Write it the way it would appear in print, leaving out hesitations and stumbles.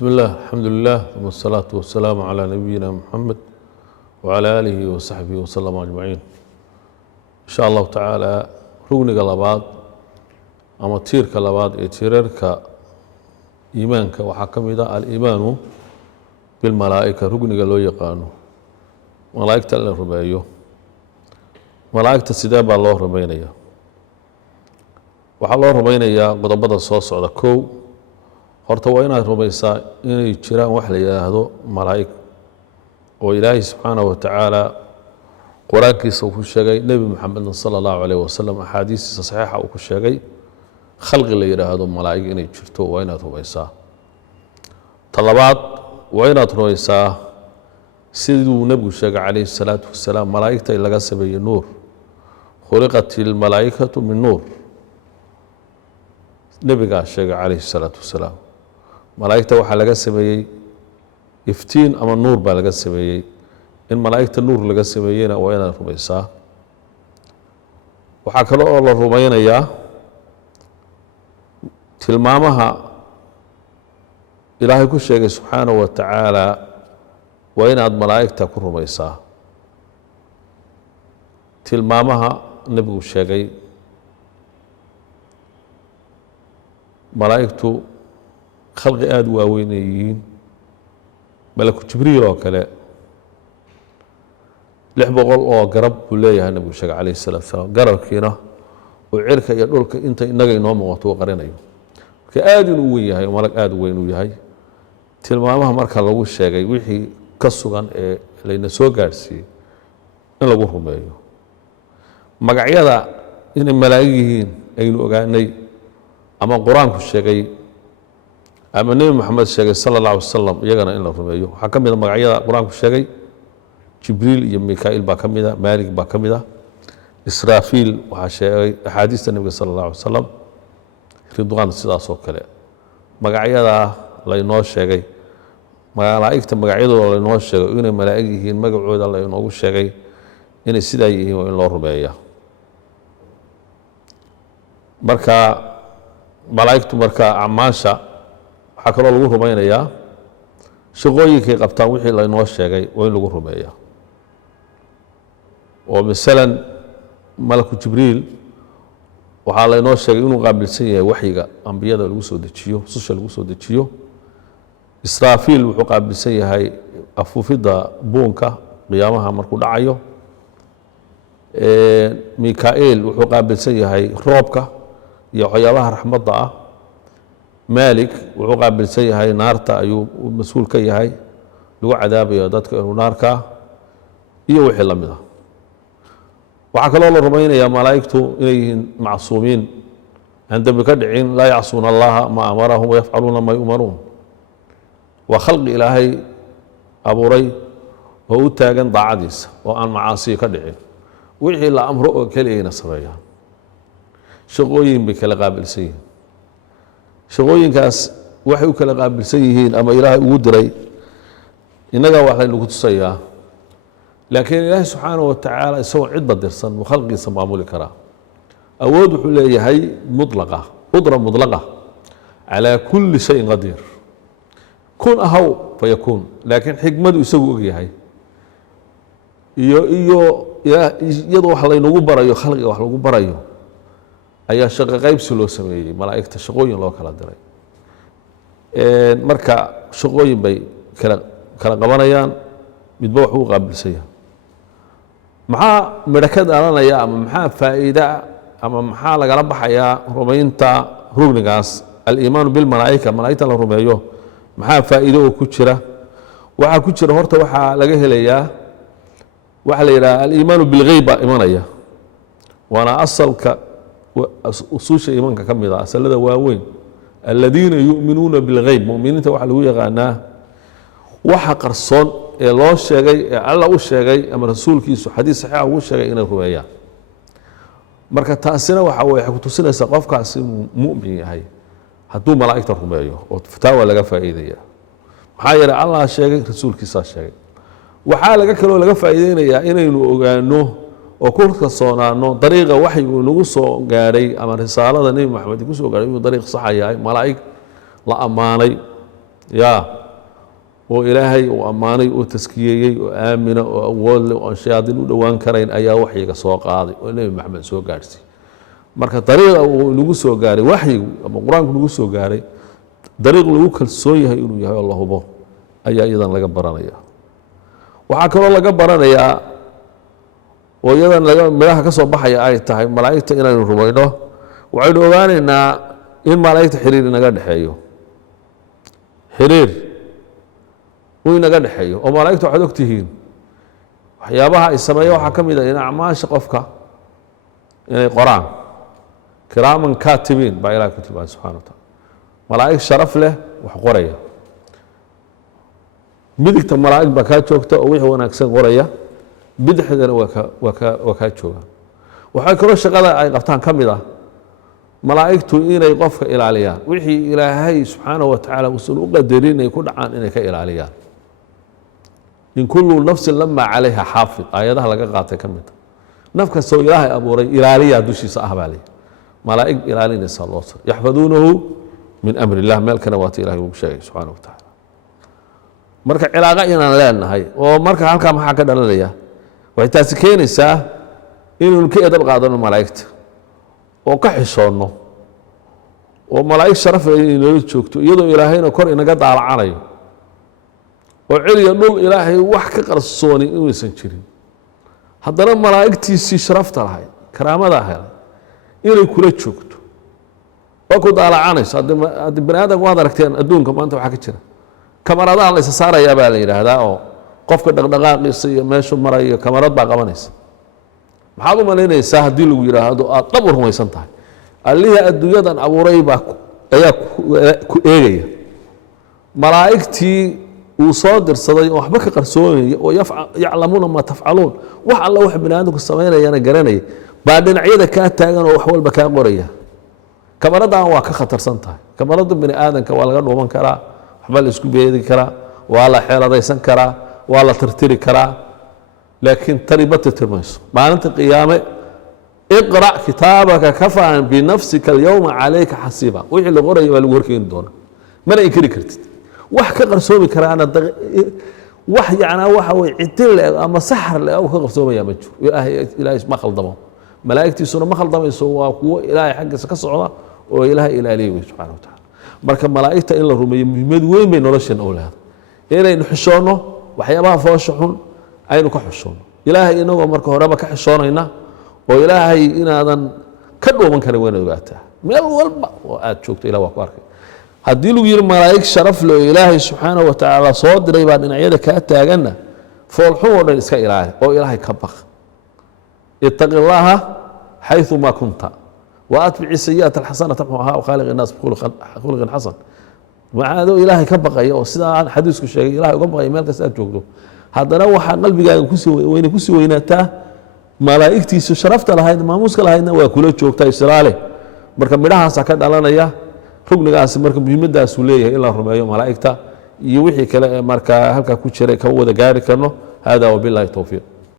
بسم الله الحمد لله ثم الصلاة والسلام على نبينا محمد وعلى آله وصحبه وسلم أجمعين إن شاء الله تعالى ركنك لبعض أما تيرك لبعض تيرك إيمانك وحكم إذا الإيمان بالملائكة ركنك لو يقانو ملائكة الله ربايو ملائكة السداب الله ربينيا waxaa loo rumaynayaa qodobada soo socda kow horta waa inaad rumaysaa inay jiraan wax la yiraahdo malaa'ig oo Ilaahay subhanahu wa ta'ala quraankiisa uu ku sheegay nabi Muhammad sallallahu alayhi wasallam ahadiisa saxiixa uu ku sheegay khalqi la yiraahdo malaa'ig inay jirto waa inaad rumaysaa talabaad waa inaad rumaysaa siduu nabigu sheegay alayhi salatu wasalaam malaa'igta laga sameeyay nuur khuliqatil malaa'ikatu min nuur nabiga sheegay alayhi salatu wasalaam malaa'igta waxa laga sameeyay iftiin ama nuur baa laga sameeyay in malaa'igta nuur laga sameeyayna waa inaad rumaysaa waxa kale oo la rumaynayaa tilmaamaha Ilaahay ku sheegay subhanahu wa ta'ala waa inaad malaa'igta ku rumaysaa tilmaamaha nabigu sheegay malaa'igtu khalqi aad u waaweyn yihiin malaku jibriil oo kale 600 oo garab buu leeyahay nabigu sheegay alayhi salaatu wasalaam garabkiina oo cirka iyo dhulka inta inaga inoo muuqato qarinayo marka aad inuu weyn yahay malag aad u weyn uu yahay tilmaamaha marka lagu sheegay wixii ka sugan ee layna soo gaarsiiyay in lagu rumeeyo magacyada inay malaa'ig yihiin aynu ogaanay ama quraanku sheegay ama nabi Muhammad sheegay sallallahu alayhi wasallam iyagana in la rumeeyo waxa kamid magacyada quraanku sheegay jibriil iyo mikaa'il baa kamida maalik baa kamida israafiil waxa sheegay ahadiista nabiga sallallahu alayhi wasallam ridwaan sidaas oo kale magacyada la inoo sheegay malaa'igta magacyadooda la inoo sheegay inay malaa'ig yihiin magacooda la inoogu sheegay inay sidaa yihiin oo in loo rumeeyo marka malaa'igtu marka amaasha waxa kale oo lagu rumaynayaa shaqooyinkay qabtaan wixii la inoo sheegay oo in lagu rumeeyaa oo misalan malaku jibriil waxa la inoo sheegay inuu qaabilsan yahay waxyiga ambiyada lagu soo dejiyo susha lagu soo dejiyo israafiil wuxuu qaabilsan yahay afuufida buunka qiyaamaha markuu dhacayo mikaa'il wuxuu qaabilsan yahay roobka iyo waxyaabaha raxmadda ah maalik wuxuu qaabilsan yahay naarta ayuu mas'uul ka yahay lagu cadaabayo dadka inuu naarka iyo wixii la mid ah waxa kale oo la rumaynayaa malaa'igtu inay yihiin macsuumiin aan dambi ka dhicin laa yacsuuna allaha ma amarahum wayafcaluuna ma yu'maruun waa khalqi ilaahay abuuray oo u taagan daacadiisa oo aan macaasi ka dhicin wixii la amro oo kaliya sameeyaan shaqooyin bay kala qaabilsan yihiin shaqooyinkaas waxay u kala qaabilsan yihiin ama Ilaahay ugu diray inaga wax la nagu tusayaa laakiin Ilaahay subhanahu wa ta'ala isagoo cid badirsan oo khalqiisa maamuli kara awood wuxuu leeyahay mutlaqa qudra mutlaqa ala kulli shay qadir kun ahaw fayakun laakiin xikmadu isagu og yahay iyadoo wax la nagu barayo khalqiga wax lagu barayo ayaa shaqo qaybsi loo sameeyay malaa'igta shaqooyin loo kala diray marka shaqooyin bay kala qabanayaan midba wax uu qaabilsan yahay maxaa midhaka daalanaya ama maxaa faa'iido ama maxaa lagala baxayaa rumaynta rugnigaas al-iimaan bil malaa'ika malaa'igta la rumeeyo maxaa faa'iido oo ku jira waxa ku jira horta waxa laga helayaa waxa la yiraahdaa al-iimaan bil ghayba imanaya wana asalka usuusha iimaanka kamida asalada waaweyn alladina yu'minuuna bil ghayb mu'miniinta waxa lagu yaqaanaa waxa qarsoon ee loo sheegay ee Allah u sheegay ama rasuulkiisu xadiis saxiix ugu sheegay inay rumeeyaan marka taasina waxa way ku tusinaysaa qofkaasi mu'min yahay hadduu malaa'igta rumeeyo oo fataawa laga faa'iideeyo maxaa yeelay Allah sheegay rasuulkiisa sheegay waxa laga faa'iideynayaa inaynu ogaano oo ku kalsoonaano dariiqa waxyigu nagu soo gaaray ama risaalada nabi Muhammad ku soo gaaray inuu dariiq sax yahay malaa'ig la amaanay يا وإلهي وأماني وتسكيي وآمن وأول وأنشادين ودوان كرين أيا وحي كسوق هذا والنبي محمد سوق قارسي مركا طريقة ولو سوق قاري وحي أما القرآن لو سوق قاري طريق لو كل سويه يقولوا يا الله بو أيا أيضا لقبرنا يا وحكوا الله قبرنا يا وأيضا ملاها كسب بحيا آية تاعي ملايكة إلى الربيضة وعدوا قال إن ملايكة حرير نقد حيو حرير وين قد حيو وملايكة عدوك تهين وحيابها السماء وحكم إذا إن أعماش قفك يعني قرآن كراما كاتبين بإله كتب سبحانه وتعالى ملايكة شرف له وحقرية بدك ملايكة بكاتشوكتا ويح ونكسر قرية بدحدنا وكاتشوكا وحكروا الشغلة أي قفتان كم إذا ملائكته إلى يقفك إلى عليان وحي إلهي سبحانه وتعالى وسلوك قدرين يكون عن إنك إلى عليان إن كل نفس لما عليها حافظ آياتها لقى قاطع كم إذا نفك سو إلهي أبو ري إلى عليا دوشي صاحب عليه ملائك إلى علينا صلى الله عليه وسلم يحفظونه من أمر الله ملك نوات إلهي وبشيء سبحانه وتعالى مركا علاقة إنا لنا هاي ومركا هالكا محا كده لليا وحتاسي كينيسا إنه الكي أدب قادرنا ملائكته وكحشونه وملائكة شرف إنه يتشوكتو يدو إلهينا كور إنا قد على عنايو وعلي نول إلهي وحكا قرصوني إنه يسنشرين haddana malaa'igtiisii sharafta lahayd karaamada ahayd inay kula joogto oo ku daalacanayso haddii bani aadamku waad aragteen adduunka maanta waxaa ka jira kamaradaha la isa saarayaa baa la yidhaahdaa oo qofka dhaqdhaqaaqiisa iyo meeshuu marayo kamarad baa qabanaysa maxaad u malaynaysaa haddii lagu yidhaahdo aad dhab u rumaysan tahay allihii adduunyadan abuuray baa ayaa ku eegaya malaa'igtii uu soo dirsaday oo waxba ka qarsoonaya oo yaclamuuna ma tafcaluun wax alla wax bani aadamku samaynayana garanaya baa dhinacyada kaa taagan oo wax walba kaa qoraya kamaradan waa ka khatarsan tahay kamarada bani aadamka waa laga dhuuman karaa waxba la isku beedi karaa waa la xeeladaysan karaa waa la tirtiri karaa laakiin tani ma tirtirmayso maalinta qiyaame اقرأ كتابك كفى بنفسك اليوم عليك حسيبا وحي اللي قرأ يبقى الوركين دون ما أنا يكري كرتت وح كقرصومي كرانا وح يعني وح وعتل أما سحر أو كقرصومي يا مجو إلهي ما خلضمه ملائكتي سنة ما خلضمه يسوى قوة إلهي حق سكسعنا وإلهي إلهي سبحانه وتعالى مركب ملائكته إلا الرومي مد وين بين رشن أولاد إلهي نحشونه وحيابها فوشحون أين كحشونه إلهي إنه مركب ربك كحشونه هنا وإلهي إن هذا كله من كان وين يقاته من الوالب وآت شوكت إلى وقارك هدي له يرمى ملاك شرف له إلهي سبحانه وتعالى صاد ريبان إن عيدك كأتى جنة فالحور الإسكا إلهي أو إلهي كبخ اتق الله حيث ما كنت وأتبع السيئات الحسنة تمحوها وخالق الناس بخلق حسن مع هذا إلهي كبخ يا سيدا عن حديثك الشيء إلهي كبخ يمالك سأت شوكته هذا نوح قلبي قال كسي وينته malaa'igtiisu sharafta lahayd maamuuska lahaydna waa kula joogtaa israale marka midhahaasa ka dhalanaya rugnigaasi marka muhiimadaas uu leeyahay in la rumeeyo malaa'igta iyo wixii kale marka halka ku jiray ka wada gaari karno hada wabillahi tawfiiq